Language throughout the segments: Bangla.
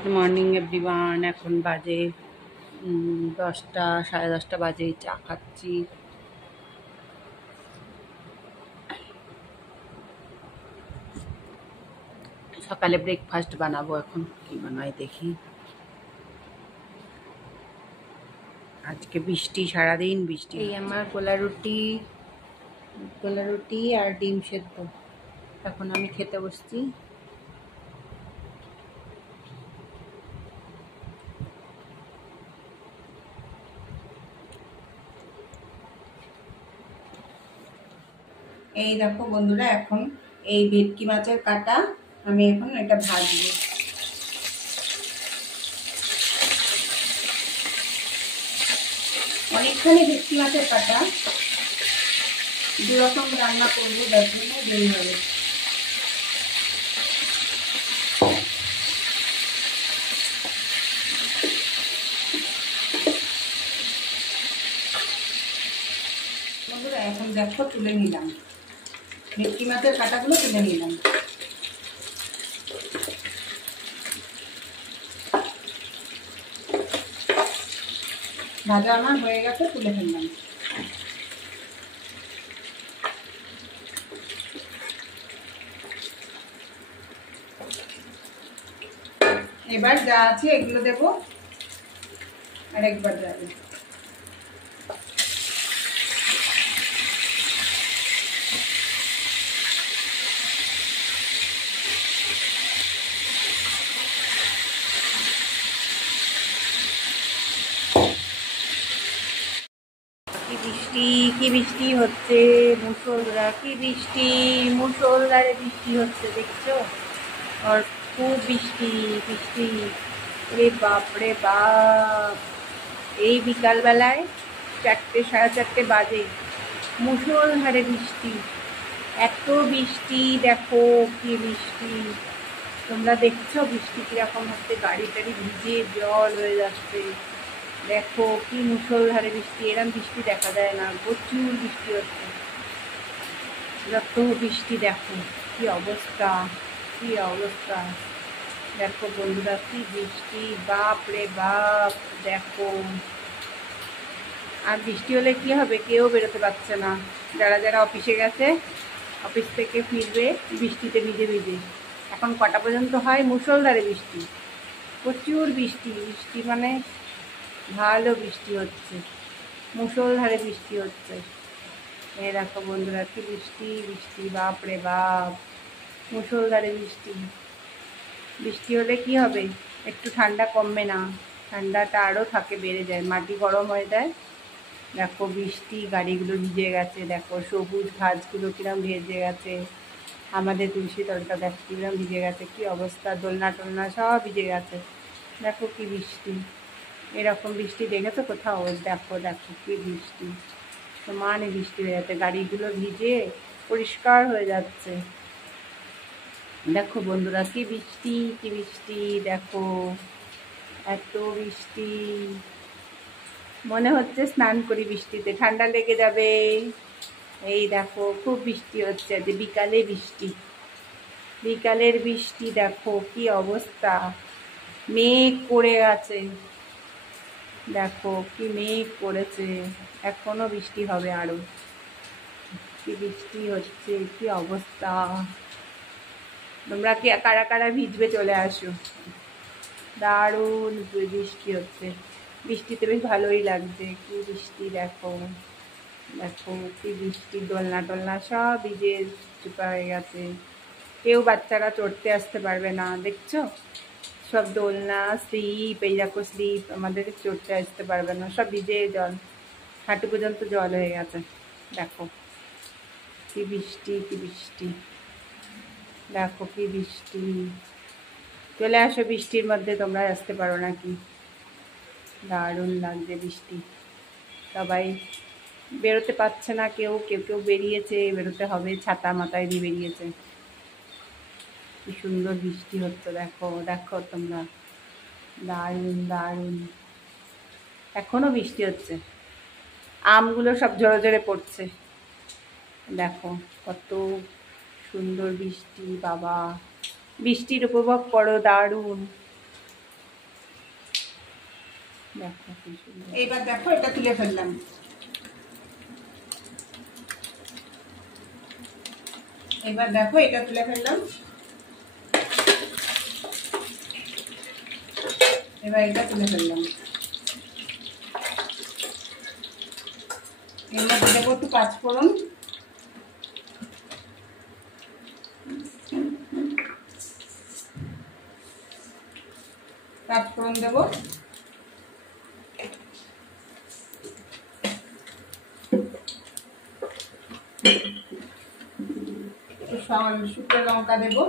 Good morning everyone. এখন বাজে 10টা, সাড়ে 10টা বাজে। চা খাচ্ছি। সকালে ব্রেকফাস্ট বানাবো। এখন কি বানাই দেখি। আজকে বৃষ্টি, সারাদিন বৃষ্টি। এই আমার গোলা রুটি আর ডিম সেদ্ধ। এখন আমি খেতে বসছি। এই দেখো বন্ধুরা, এখন এই ভেটকি মাছের কাটা আমি এখন এটা ভাজবো। অনেকখানি ভেটকি মাছের কাটা, দুরকম রান্না করবো, তার জন্য দেরি হবে। বন্ধুরা এখন দেখো তুলে নিলাম, ভেটকি মাছের কাটাগুলো তুলে নিলাম। ভাজা আমার হয়ে গেছে, তুলে ফেললাম। এবার যা আছে এগুলো দেবো, আর একবার যাবে। কি বৃষ্টি হচ্ছে, মুষলধারে বৃষ্টি হচ্ছে, দেখছো? আর খুব বৃষ্টি। রে বাপ রে বাপ! এই বিকালবেলায় 4টে, সাড়ে 4টে বাজে, মুষলধারে বৃষ্টি। এত বৃষ্টি, দেখো কি বৃষ্টি! তোমরা দেখছো বৃষ্টি কিরকম হচ্ছে? গাড়ি টাড়ি ভিজে জল হয়ে যাচ্ছে। দেখো কি মুষলধারে বৃষ্টি। এরকম বৃষ্টি দেখা যায় না, প্রচুর বৃষ্টি হচ্ছে। যত বৃষ্টি, দেখো কি অবস্থা। দেখো বন্ধুরা কি বৃষ্টি, বাপ রে বাপ! দেখো, আর বৃষ্টি হলে কি হবে? কেউ বেরোতে পারছে না। যারা অফিসে গেছে, অফিস থেকে ফিরবে বৃষ্টিতে ভিজে ভিজে। এখন কটা পর্যন্ত হয়? মুষলধারে বৃষ্টি, প্রচুর বৃষ্টি। মানে ভালো বৃষ্টি হচ্ছে, মুষলধারে বৃষ্টি হচ্ছে। এই দেখো বন্ধুরা কি বৃষ্টি, বাপ রে বাপ! মুষলধারে বৃষ্টি হলে কি হবে? একটু ঠান্ডা কমবে না? ঠান্ডাটা আরও বেড়ে যায়, মাটি গরম হয়ে যায়। দেখো বৃষ্টি, গাড়িগুলো ভিজে গেছে। দেখো সবুজ ঘাসগুলো কিরম ভেজে গেছে। আমাদের তুলসী তলটা দেখো কিরম ভিজে গেছে, কি অবস্থা! দোলনা টোলনা সব ভিজে গেছে। দেখো কি বৃষ্টি! এরকম বৃষ্টি দেখেছো কোথাও? দেখো কি বৃষ্টি! সমানে বৃষ্টি হয়ে যাচ্ছে, গাড়িগুলো ভিজে পরিষ্কার হয়ে যাচ্ছে। দেখো বন্ধুরা কি বৃষ্টি! দেখো এত বৃষ্টি, মনে হচ্ছে স্নান করি বৃষ্টিতে, ঠান্ডা লেগে যাবে। এই দেখো খুব বৃষ্টি হচ্ছে, যে বিকালের বৃষ্টি। দেখো কি অবস্থা, মেঘ করে গেছে। দেখো কি মেঘ করেছে, এখনো বৃষ্টি হবে আরো। কি বৃষ্টি হচ্ছে, কি অবস্থা! তোমরা কি কারা কারা ভিজবে চলে আসো। দারুণ বৃষ্টি হচ্ছে, বৃষ্টিতে বেশ ভালোই লাগছে। কি বৃষ্টি দেখো কি বৃষ্টি! দোলনা টোলনা সব ভিজে চুপা হয়ে গেছে। কেউ বাচ্চারা চড়তে আসতে পারবে না, দেখছো? সব দোলনা স্লিপ, এই দেখো স্লিপ, আমাদের চড়তে আসতে পারবে না, সব ভিজে জল, হাঁটু পর্যন্ত জল হয়ে গেছে। দেখো কি বৃষ্টি! দেখো কি বৃষ্টি! চলে আসো বৃষ্টির মধ্যে, তোমরা আসতে পারো নাকি? দারুণ লাগছে বৃষ্টি। সবাই বেরোতে পারছে না, কেউ বেরিয়েছে, বেরোতে হবে, ছাতা মাথায় দিয়ে বেরিয়েছে। কি সুন্দর বৃষ্টি হচ্ছে, দেখো তোমরা, দারুণ। এখনো বৃষ্টি হচ্ছে, আমগুলো সব ঝরে ঝরে পড়ছে। দেখো কত সুন্দর বৃষ্টি, বাবা! বৃষ্টির উপভোগ করো, দারুণ। দেখো কি সুন্দর। এইবার দেখো এটা তুলে ফেললাম। এবার দেখো এটা তুলে ফেললাম। এবার এটা তুলে ফেললাম। এর মধ্যে দেবো একটু পাঁচফোড়ন, পাঁচফোড়ন দেবো, শুকনো লঙ্কা দেবো,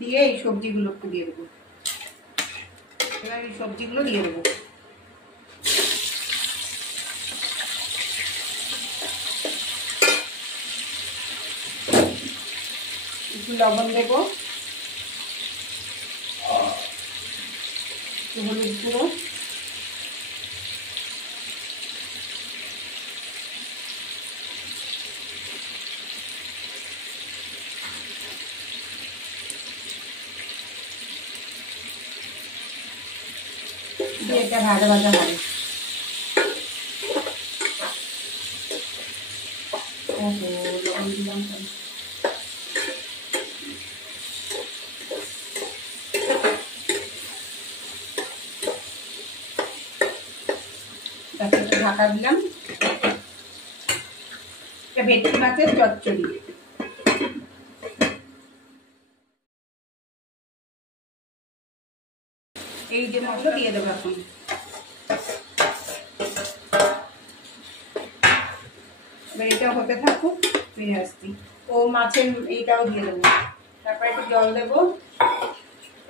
দিয়ে এই সবজিগুলো একটু দিয়ে দেবো। এবার এই সবজিগুলো দিয়ে দেবো। একটু লবণ দেবো, একটু হলুদ গুঁড়ো, দিয়ে এটা ভাজা ভাজা হবে। ওহো, লবণ দিলাম। তারপর একটু ঢাকা দিলাম। এটা ভেটকি মাছের চচ্চড়ি। এই যে মশলা দিয়ে দেবো এখন। এবার এটা হতে থাকুক, ফিরে আসছি। ও মাছের এইটাও দিয়ে দেবো। তারপর একটু জল দেবো।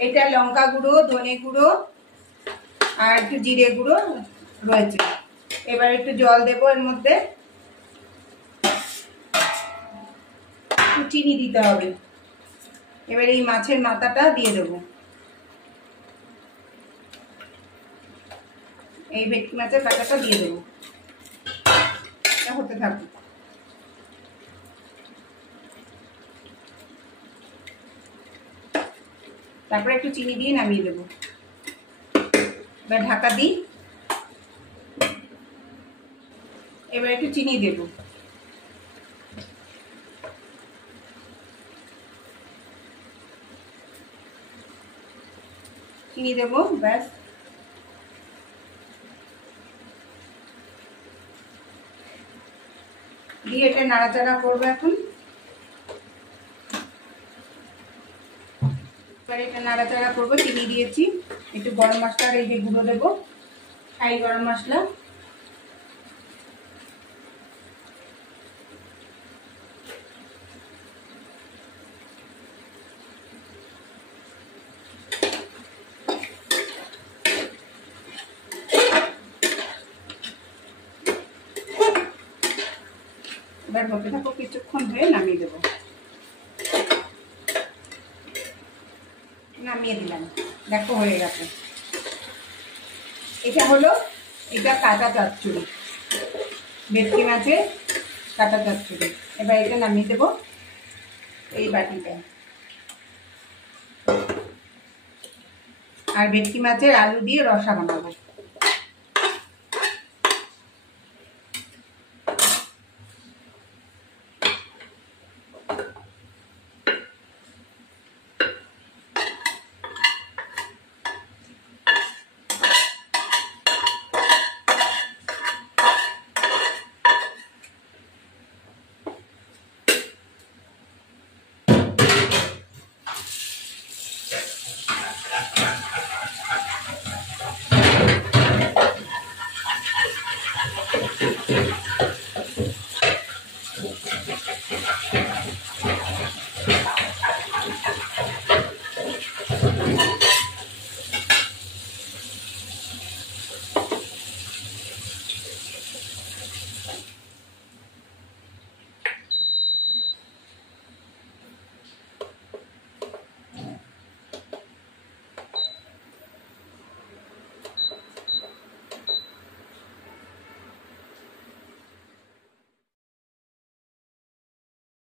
এটা লঙ্কা গুঁড়ো, ধনে গুঁড়ো আর একটু জিরে গুঁড়ো রয়েছে। এবার একটু জল দেবো এর মধ্যে, একটু চিনি দিতে হবে। এবার এই মাছের মাথাটা দিয়ে দেবো। এই ভেটকি মাছের কাঁটাটা দিয়ে দেবো। এটা হতে থাকুক। তারপরে একটু চিনি দিয়ে নামিয়ে দেবো। এবার ঢাকা দিই। এবার একটু চিনি দেব। চিনি দেবো, ব্যাস। দিয়ে এটা নাড়াচাড়া করবো এখন। এবার এটা নাড়াচাড়া করবো। চিনি দিয়েছি, একটু গরম মশলার এই যে গুঁড়ো দেবো, থাই গরম মশলা। এবার হতে থাকো, কিছুক্ষণ হয়ে নামিয়ে দেবো। নামিয়ে দিলাম, দেখো হয়ে গেছে। এটা হলো, এটা কাঁটা চচ্চড়ি, ভেটকি মাছের কাঁটা চচ্চড়ি। এবার এটা নামিয়ে দেবো এই বাটিটায়। আর ভেটকি মাছের আলু দিয়ে রসা বানাবো।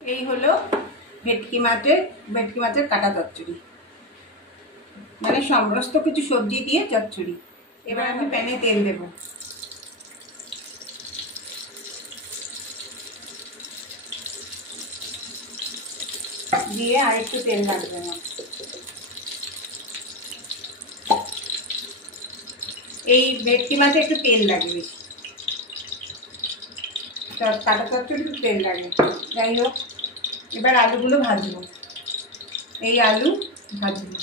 এই হলো ভেটকি মাছের কাটা চচ্চড়ি, মানে সমস্ত কিছু সবজি দিয়ে চচ্চড়ি। এবার আমি প্যানে তেল দেব। দিয়ে আর একটু তেল লাগবে না। এই ভেটকি মাছে একটু তেল লাগে বেশি, কাটা চচ্চড়ি একটু তেল লাগে। যাই হোক, এবার আলুগুলো ভাজবো। এই আলু ভাজবো।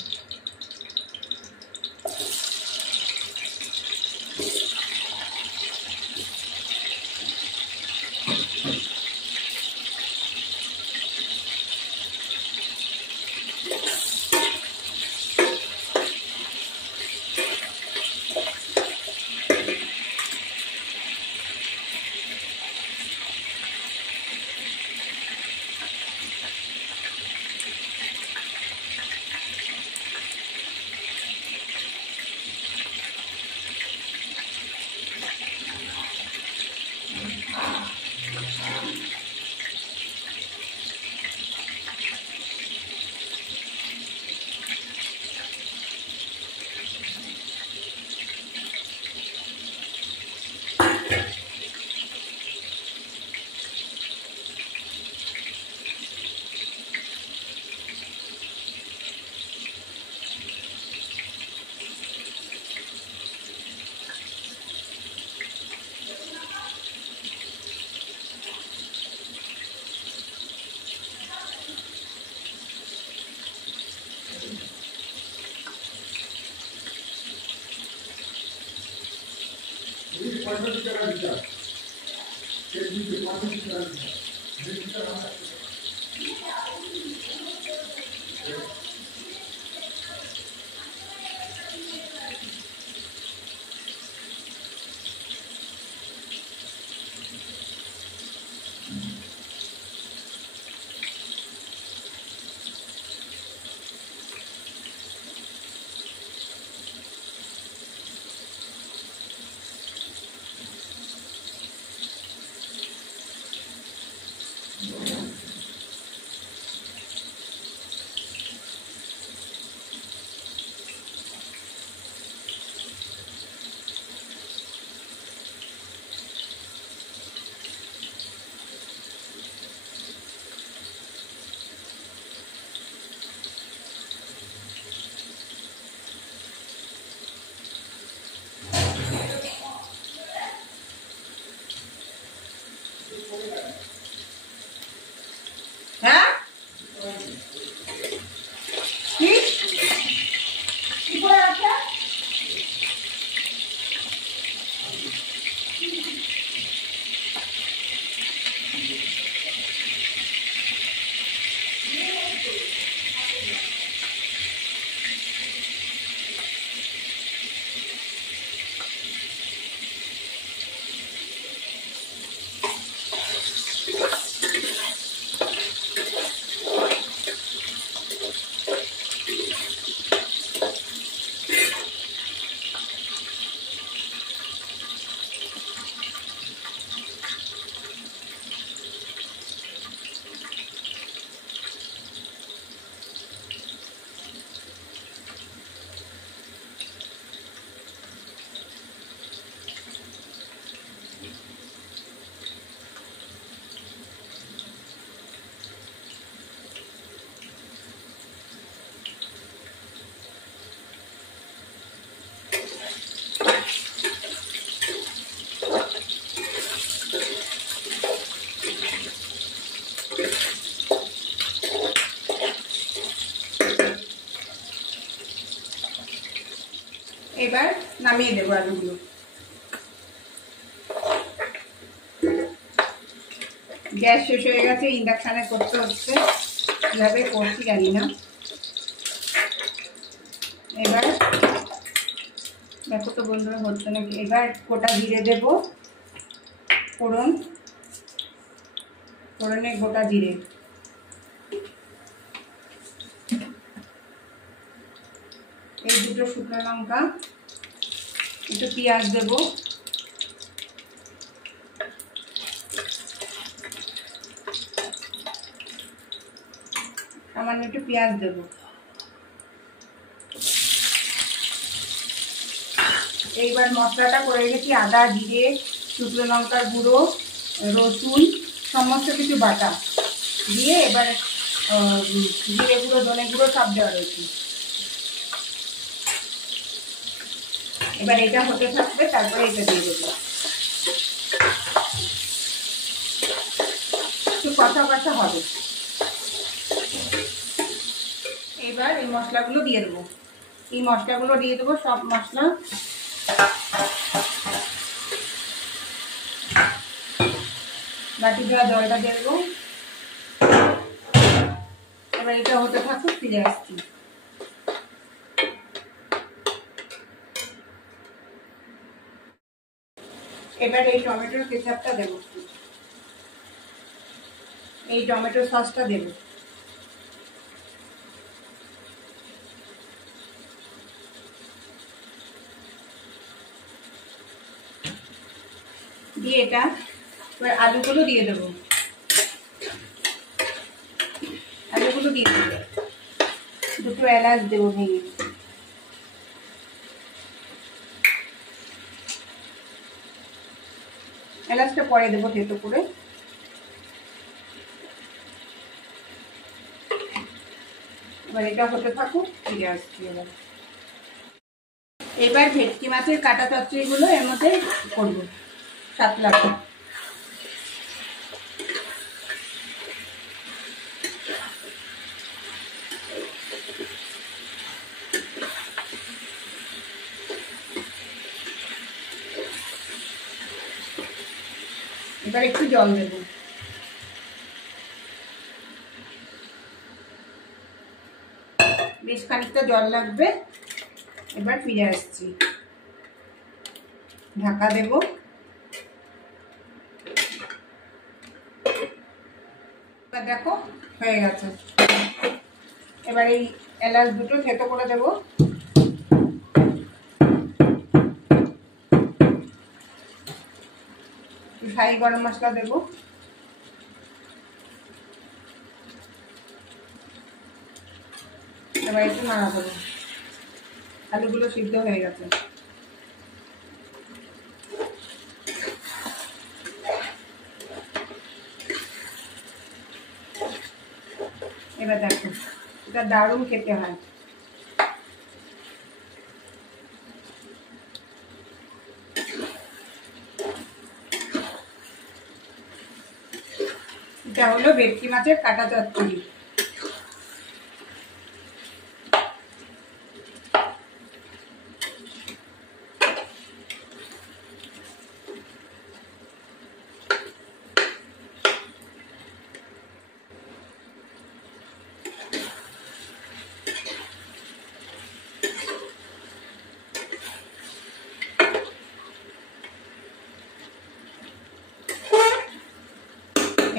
হ্যাঁ, কি করে আছে? এবার নামিয়ে দেবো আলুগুলো। গ্যাস শেষ হয়ে গেছে, ইন্ডাকশানে করতে হচ্ছে, কীভাবে করছি জানি না। এবার দেখো তো বন্ধুরা হচ্ছে নাকি। এবার গোটা জিরে দেব, ফোড়নে গোটা জিরে, এই দুটো শুকনো লঙ্কা, একটু পেঁয়াজ দেব, সামান্য একটু পেঁয়াজ দেব। এইবার মশলাটা করে রেখেছি, আদা, জিরে, শুকনো লঙ্কার গুঁড়ো, রসুন, সমস্ত কিছু বাটা দিয়ে এবার জিরে গুঁড়ো, ধনে গুঁড়ো সব দেওয়া রয়েছে। এবার এটা হতে থাকবে, তারপরে এটা দিয়ে দেবো। একটু কষা কষা হবে। এবার এই মশলাগুলো দিয়ে দেবো। এই মশলাগুলো দিয়ে দেবো, সব মশলা। বাটি দেওয়া জলটা দিয়ে দেবো। এবার এটা হতে থাকুক, ফিরে আসছি। এবার এই টমেটোর কেচাপটা দেবো, এই টমেটো সসটা দেবো। দিয়ে এটা এবার আলুগুলো দিয়ে দেবো। আলুগুলো দিয়ে দেবো। দুটো এলাচ দেবো ভেঙে। এলাচটা পরে দেবো থেতো করে। এবার এটা হতে থাকুক, ফিরে আসছি। এবার ভেটকি মাছের কাটা চচ্চড়িগুলো এর মধ্যে করবো, সাতলাবো। এবার একটু জল দেব। বেশ খানিকটা জল লাগবে। এবার ফিরে আসছি, ঢাকা দেব। এবার দেখো হয়ে গেছে। এবার এই এলাচ দুটো থেতো করে দেব। শাহি গরম মশলা দেব। এবার একটু নাড়া দেবো। আলুগুলো সিদ্ধ হয়ে গেছে। এবার দেখো, এটা দারুণ খেতে হয়। এটা হলো ভেটকি মাছের কাটা চচ্চড়ি।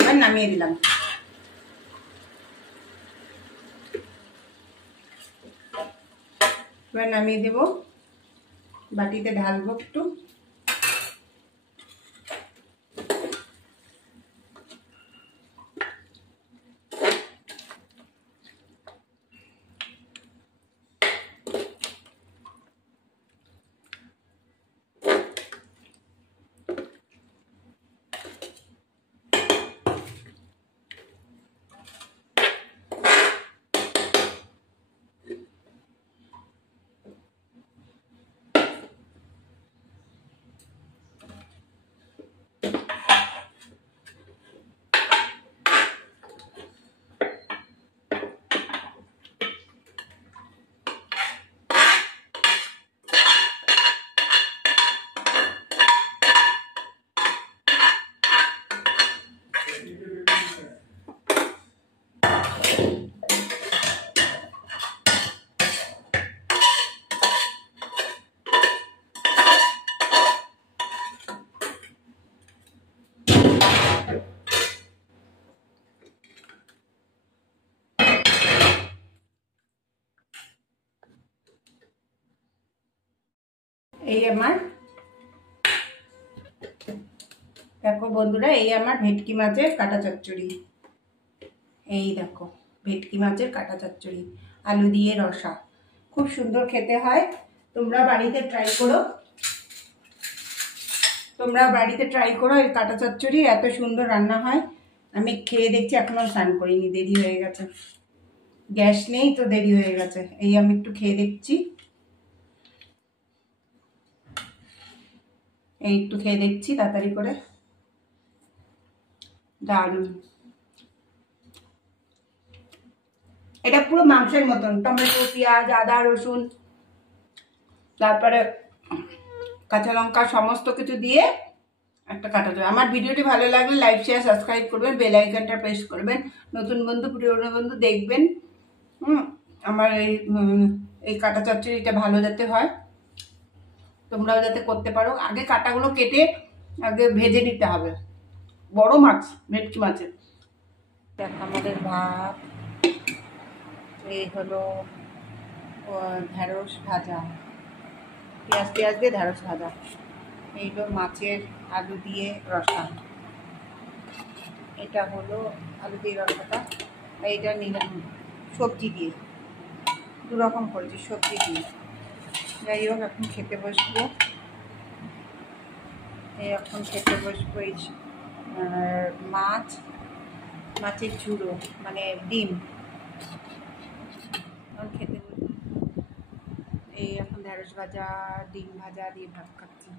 এবার নামিয়ে দিলাম। এবার নামিয়ে দেব, বাটিতে ঢালবো একটু। এই আমার, দেখো বন্ধুরা, এই আমার ভেটকি মাছের কাটা চচ্চড়ি। এই দেখো। ভেটকি মাছের কাঁটা চচ্চড়ি, আলু দিয়ে রসা, খুব সুন্দর খেতে হয়। তোমরা বাড়িতে ট্রাই করো, এই কাঁটা চচ্চড়ি এত সুন্দর রান্না হয়। আমি খেয়ে দেখছি, এখনো স্নান করিনি, দেরি হয়ে গেছে, গ্যাস নেই তো দেরি হয়ে গেছে। এই আমি একটু খেয়ে দেখছি, তাড়াতাড়ি করে। দারুণ, এটা পুরো মাংসের মতন, টমেটো, পেঁয়াজ, আদা, রসুন, তারপরে কাঁচা লঙ্কা সমস্ত কিছু দিয়ে একটা কাঁটা চচ্চড়ি। আমার ভিডিওটি ভালো লাগলে লাইক, শেয়ার, সাবস্ক্রাইব করবেন, বেল আইকনটা প্রেস করবেন। নতুন বন্ধু, পুরনো বন্ধু দেখবেন। আমার এই কাঁটা চচ্চড়িটা ভালো যাতে হয়, তোমরাও যাতে করতে পারো। আগে কাঁটাগুলো কেটে আগে ভেজে নিতে হবে। বড় মাছ, ভেটকি মাছের। আমাদের ভাত, এই হলো ঢ্যাঁড়স ভাজা, পেঁয়াজ দিয়ে ঢ্যাঁড়স ভাজা। এই হলো মাছের আলু দিয়ে রসা, এটা হলো আলু দিয়ে রসাটা। এইটা নিলাম সবজি দিয়ে, দু রকম করেছি সবজি দিয়ে। যাই হোক, এখন খেতে বসবো। এই মাছের ঝুড়ো, মানে ডিম, খেতে বসবো। এই এখন ঢ্যাঁড়স ভাজা, ডিম ভাজা দিয়ে ভাত খাচ্ছি।